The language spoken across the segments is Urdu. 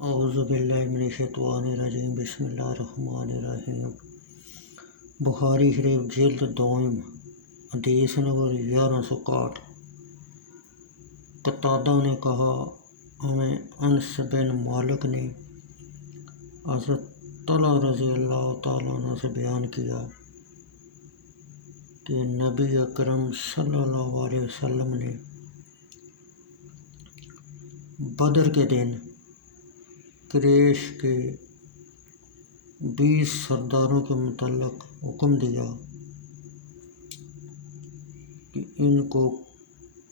اعوذ باللہ من الشیطان الرجیم بسم اللہ الرحمن الرحیم۔ بخاری شریف جلد دوم حدیث نمبر 1161۔ قتادہ نے کہا، ہمیں انس بن مالک نے حضرت طلحہ رضی اللہ تعالیٰ عنہ سے بیان کیا کہ نبی اکرم صلی اللہ علیہ وسلم نے بدر کے دن قریش کے 20 سرداروں کے متعلق حکم دیا کہ ان کو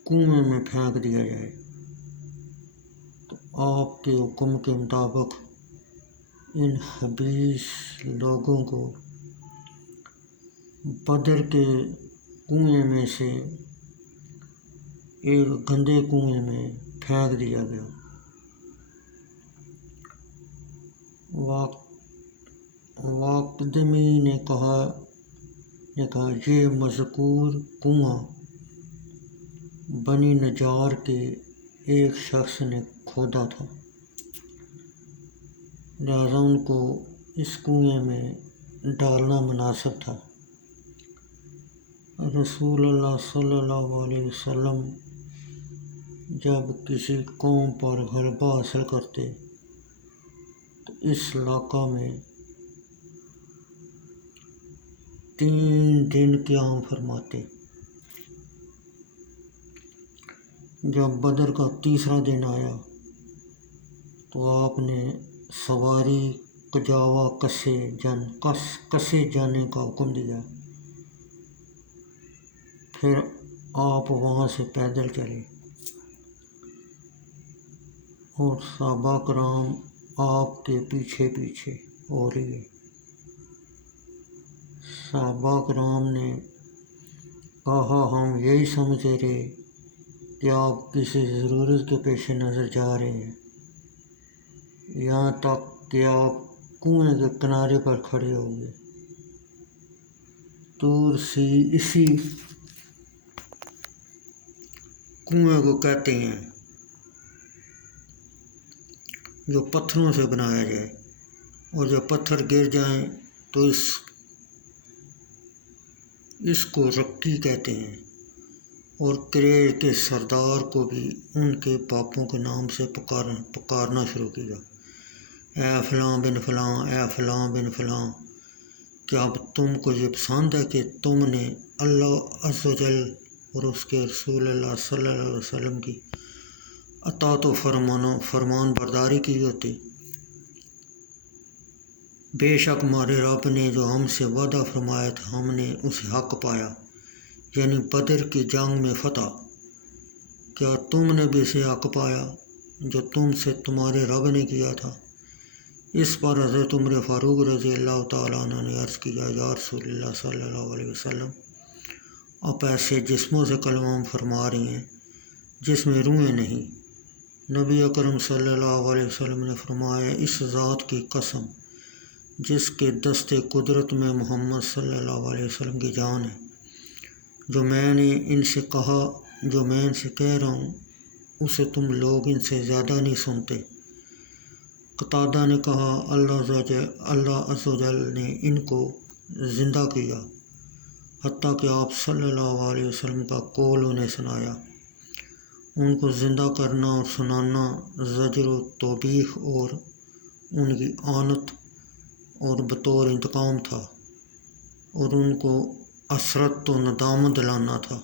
کنویں میں پھینک دیا جائے، تو آپ کے حکم کے مطابق ان خبیث لوگوں کو بدر کے کنویں میں سے ایک گندے کنویں میں پھینک دیا گیا۔ واقدمی نے کہا یہ مذکور کنواں بنی نجار کے ایک شخص نے کھودا تھا، لہذا ان کو اس کنویں میں ڈالنا مناسب تھا۔ رسول اللہ صلی اللہ علیہ وسلم جب کسی قوم پر غلبہ حاصل کرتے تو اس علاقہ میں 3 دن قیام فرماتے۔ جب بدر کا تیسرا دن آیا تو آپ نے سواری کجاوا کسے جانے کا حکم دیا، پھر آپ وہاں سے پیدل چلے اور صحابہ کرام آپ کے پیچھے پیچھے ہو لیے۔ صحابہ کرام نے کہا، ہم یہی سمجھتے رہے کہ آپ کسی ضرورت کے پیش نظر جا رہے ہیں، یہاں تک کہ آپ کنویں کے کنارے پر کھڑے ہو گئے۔ طور اسی کنویں کو کہتے ہیں جو پتھروں سے بنایا جائے، اور جب پتھر گر جائیں تو اس کو رکی کہتے ہیں، اور قریش کے سردار کو بھی ان کے باپوں کے نام سے پکارنا شروع کیا، اے فلاں بن فلاں، اے فلاں بن فلاں۔ کیا اب تم کو یہ پسند ہے کہ تم نے اللہ عز و جل اور اس کے رسول اللہ صلی اللہ علیہ وسلم کی اطاعت و فرمان برداری کی ہوتی؟ بے شک ہمارے رب نے جو ہم سے وعدہ فرمایا تھا ہم نے اسے حق پایا، یعنی بدر کی جنگ میں فتح۔ کیا تم نے بھی اسے حق پایا جو تم سے تمہارے رب نے کیا تھا؟ اس پر حضرت عمر فاروق رضی اللہ تعالیٰ عنہ نے عرض کیا، یا رسول اللہ صلی اللہ علیہ وسلم، آپ ایسے جسموں سے کلام فرما رہی ہیں جس میں روحیں نہیں۔ نبی اکرم صلی اللہ علیہ وسلم نے فرمایا، اس ذات کی قسم جس کے دست قدرت میں محمد صلی اللہ علیہ وسلم کی جان ہے، جو میں نے ان سے کہا، جو میں ان سے کہہ رہا ہوں، اسے تم لوگ ان سے زیادہ نہیں سنتے۔ قتادہ نے کہا، اللہ عز و جل نے ان کو زندہ کیا حتیٰ کہ آپ صلی اللہ علیہ وسلم کا قول انہیں سنایا۔ ان کو زندہ کرنا اور سنانا زجر و توبیخ اور ان کی آنت اور بطور انتقام تھا، اور ان کو حسرت و ندامت دلانا تھا۔